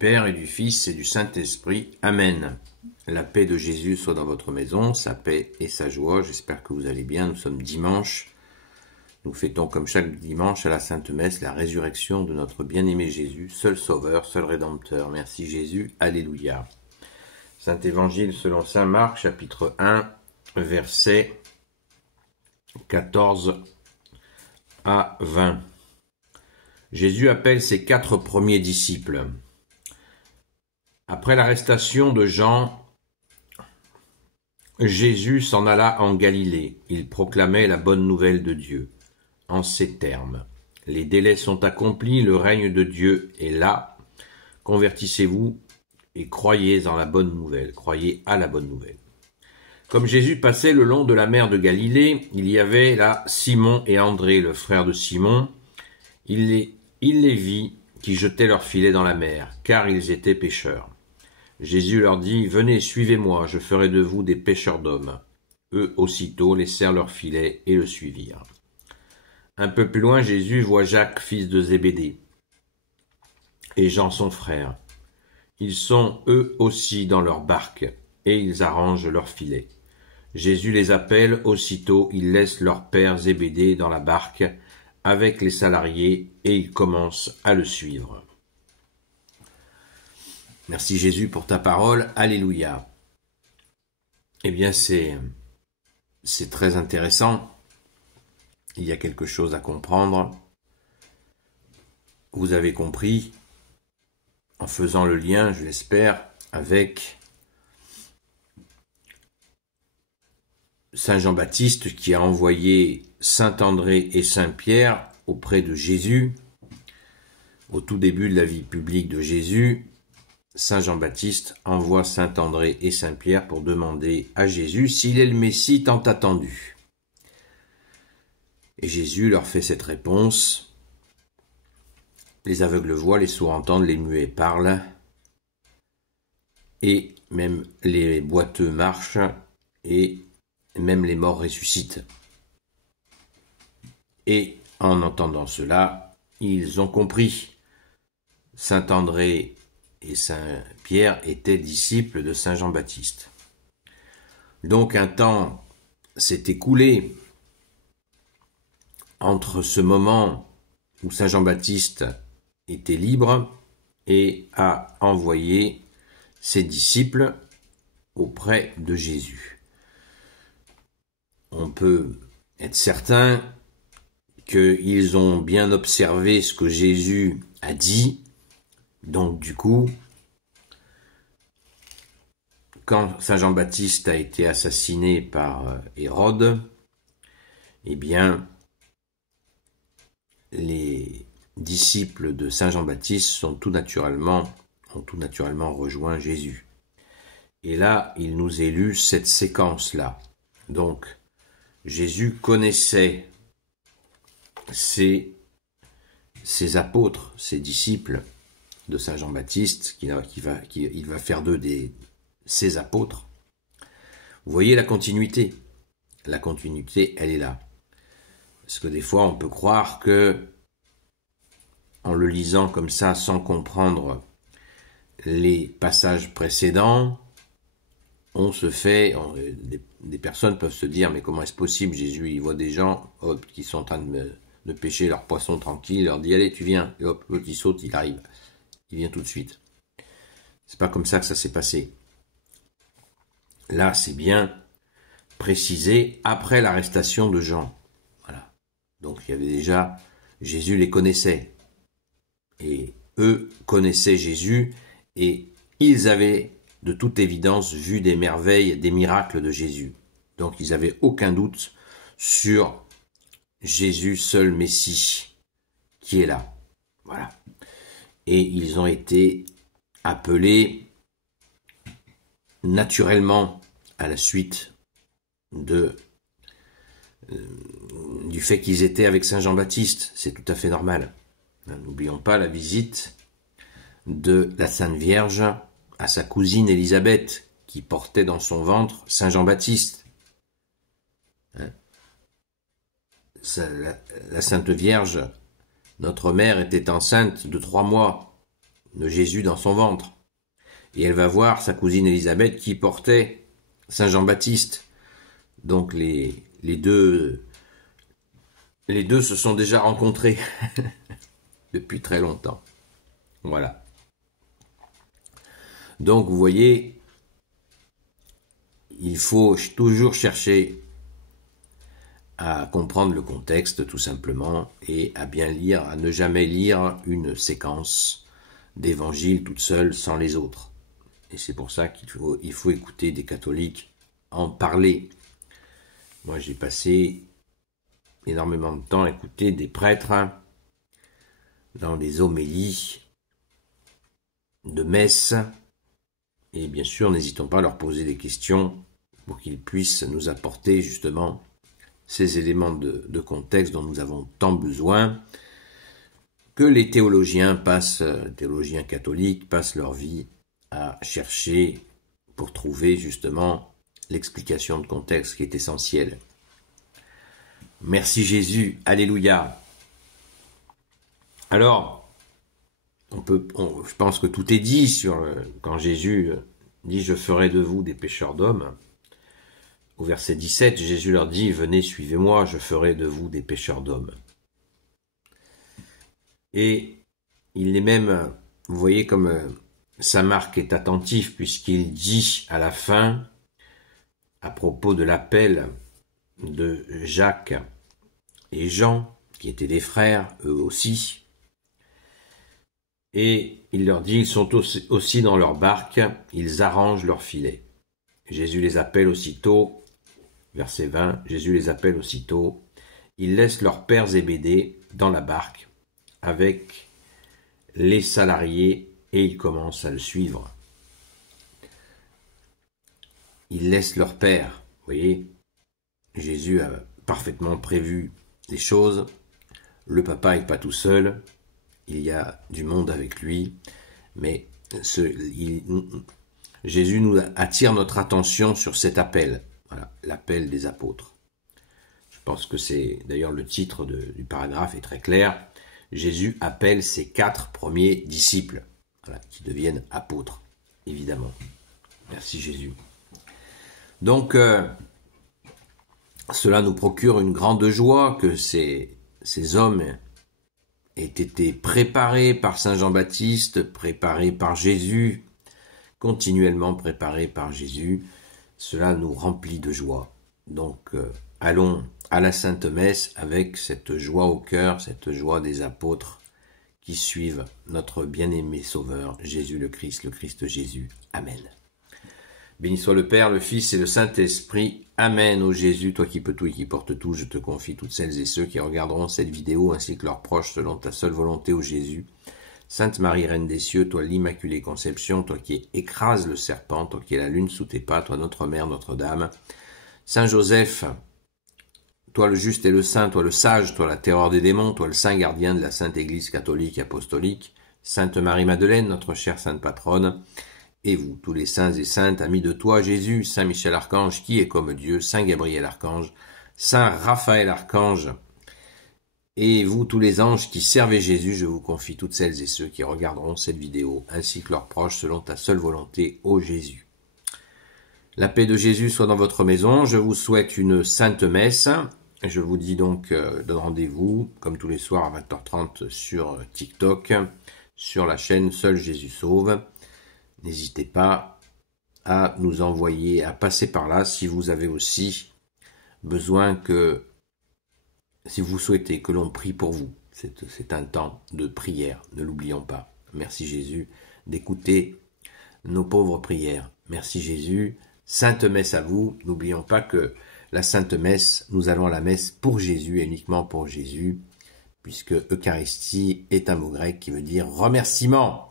Père et du Fils et du Saint-Esprit. Amen. La paix de Jésus soit dans votre maison, sa paix et sa joie. J'espère que vous allez bien. Nous sommes dimanche. Nous fêtons comme chaque dimanche à la Sainte Messe la résurrection de notre bien-aimé Jésus, seul Sauveur, seul Rédempteur. Merci Jésus. Alléluia. Saint Évangile selon saint Marc, chapitre 1, versets 14 à 20. Jésus appelle ses 4 premiers disciples. Après l'arrestation de Jean, Jésus s'en alla en Galilée. Il proclamait la bonne nouvelle de Dieu, en ces termes. Les délais sont accomplis, le règne de Dieu est là. Convertissez-vous et croyez en la bonne nouvelle. Croyez à la bonne nouvelle. Comme Jésus passait le long de la mer de Galilée, il y avait là Simon et André, le frère de Simon. Il les vit qui jetaient leurs filets dans la mer, car ils étaient pêcheurs. Jésus leur dit, « Venez, suivez-moi, je ferai de vous des pêcheurs d'hommes. » Eux aussitôt laissèrent leurs filets et le suivirent. Un peu plus loin, Jésus voit Jacques, fils de Zébédée, et Jean son frère. Ils sont eux aussi dans leur barque, et ils arrangent leurs filets. Jésus les appelle, aussitôt ils laissent leur père Zébédée dans la barque, avec les salariés, et ils commencent à le suivre. Merci Jésus pour ta parole, alléluia. Eh bien c'est très intéressant, il y a quelque chose à comprendre. Vous avez compris, en faisant le lien, je l'espère, avec Saint Jean-Baptiste qui a envoyé Saint André et Saint Pierre auprès de Jésus. Au tout début de la vie publique de Jésus, Saint Jean-Baptiste envoie Saint André et Saint Pierre pour demander à Jésus s'il est le Messie tant attendu. Et Jésus leur fait cette réponse. Les aveugles voient, les sourds entendent, les muets parlent, et même les boiteux marchent, et même les morts ressuscitent. Et en entendant cela, ils ont compris. Saint André et Saint Pierre étaient disciples de Saint Jean-Baptiste. Donc un temps s'est écoulé entre ce moment où Saint Jean-Baptiste était libre et a envoyé ses disciples auprès de Jésus. On peut être certain qu'ils ont bien observé ce que Jésus a dit. Donc du coup, quand Saint Jean-Baptiste a été assassiné par Hérode, eh bien, les disciples de Saint Jean-Baptiste ont tout naturellement rejoint Jésus. Et là, il nous est lu cette séquence-là. Donc, Jésus connaissait ses apôtres, ses disciples de Saint Jean-Baptiste, il va faire d'eux ses apôtres. Vous voyez la continuité. La continuité, elle est là. Parce que des fois, on peut croire que, en le lisant comme ça, sans comprendre les passages précédents, des personnes peuvent se dire, mais comment est-ce possible? Jésus, il voit des gens qui sont en train de pêcher leur poisson tranquille, il leur dit, allez, tu viens, et hop, l'autre il saute, il arrive, il vient tout de suite. C'est pas comme ça que ça s'est passé. Là, c'est bien précisé après l'arrestation de Jean. Voilà. Donc il y avait déjà, Jésus les connaissait. Et eux connaissaient Jésus, et ils avaient de toute évidence vu des merveilles, des miracles de Jésus. Donc ils n'avaient aucun doute sur Jésus, seul Messie, qui est là. Voilà. Et ils ont été appelés naturellement à la suite du fait qu'ils étaient avec Saint Jean-Baptiste. C'est tout à fait normal. N'oublions pas la visite de la Sainte Vierge à sa cousine Élisabeth, qui portait dans son ventre Saint Jean-Baptiste. La Sainte Vierge, notre mère, était enceinte de 3 mois de Jésus dans son ventre. Et elle va voir sa cousine Élisabeth qui portait Saint Jean-Baptiste. Donc les deux se sont déjà rencontrés depuis très longtemps. Voilà. Donc vous voyez, il faut toujours chercher à comprendre le contexte tout simplement et à bien lire, à ne jamais lire une séquence d'évangile toute seule sans les autres. Et c'est pour ça qu'il faut écouter des catholiques en parler. Moi j'ai passé énormément de temps à écouter des prêtres dans des homélies de messe. Et bien sûr, n'hésitons pas à leur poser des questions pour qu'ils puissent nous apporter justement ces éléments de contexte dont nous avons tant besoin, que les théologiens catholiques passent leur vie à chercher pour trouver justement l'explication de contexte qui est essentielle. Merci Jésus, alléluia. Alors, je pense que tout est dit sur quand Jésus dit « Je ferai de vous des pêcheurs d'hommes ». Au verset 17, Jésus leur dit « Venez, suivez-moi, je ferai de vous des pêcheurs d'hommes ». Et il est même, vous voyez comme saint Marc est attentif, puisqu'il dit à la fin, à propos de l'appel de Jacques et Jean, qui étaient des frères, eux aussi, et il leur dit, ils sont aussi dans leur barque, ils arrangent leur filet. Jésus les appelle aussitôt, verset 20, Jésus les appelle aussitôt, ils laissent leurs pères Zébédée dans la barque avec les salariés et ils commencent à le suivre. Ils laissent leur père, vous voyez, Jésus a parfaitement prévu les choses, le papa n'est pas tout seul, il y a du monde avec lui, mais Jésus nous attire notre attention sur cet appel, voilà, l'appel des apôtres. Je pense que c'est d'ailleurs le titre du paragraphe est très clair. Jésus appelle ses 4 premiers disciples, voilà, qui deviennent apôtres, évidemment. Merci Jésus. Donc, cela nous procure une grande joie que ces hommes aient été préparés par Saint Jean-Baptiste, préparés par Jésus, continuellement préparés par Jésus. Cela nous remplit de joie. Donc, allons à la Sainte Messe avec cette joie au cœur, cette joie des apôtres qui suivent notre bien-aimé Sauveur, Jésus le Christ Jésus. Amen. Béni soit le Père, le Fils et le Saint-Esprit. Amen. Ô Jésus, toi qui peux tout et qui portes tout, je te confie toutes celles et ceux qui regarderont cette vidéo ainsi que leurs proches selon ta seule volonté, ô Jésus. Sainte Marie, Reine des cieux, toi l'Immaculée Conception, toi qui écrases le serpent, toi qui es la lune sous tes pas, toi notre Mère, Notre-Dame. Saint Joseph, toi le juste et le saint, toi le sage, toi la terreur des démons, toi le saint gardien de la Sainte Église catholique et apostolique. Sainte Marie-Madeleine, notre chère sainte patronne. Et vous, tous les saints et saintes, amis de toi, Jésus, Saint Michel Archange, qui est comme Dieu, Saint Gabriel Archange, Saint Raphaël Archange, et vous, tous les anges qui servez Jésus, je vous confie toutes celles et ceux qui regarderont cette vidéo, ainsi que leurs proches, selon ta seule volonté, ô Jésus. La paix de Jésus soit dans votre maison, je vous souhaite une sainte messe, je vous dis donc de rendez-vous, comme tous les soirs à 20h30 sur TikTok, sur la chaîne Seul Jésus Sauve. N'hésitez pas à nous envoyer, à passer par là si vous avez aussi besoin si vous souhaitez que l'on prie pour vous. C'est un temps de prière, ne l'oublions pas. Merci Jésus d'écouter nos pauvres prières. Merci Jésus. Sainte Messe à vous. N'oublions pas que la Sainte Messe, nous allons à la messe pour Jésus et uniquement pour Jésus, puisque Eucharistie est un mot grec qui veut dire remerciement.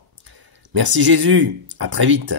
Merci Jésus, à très vite.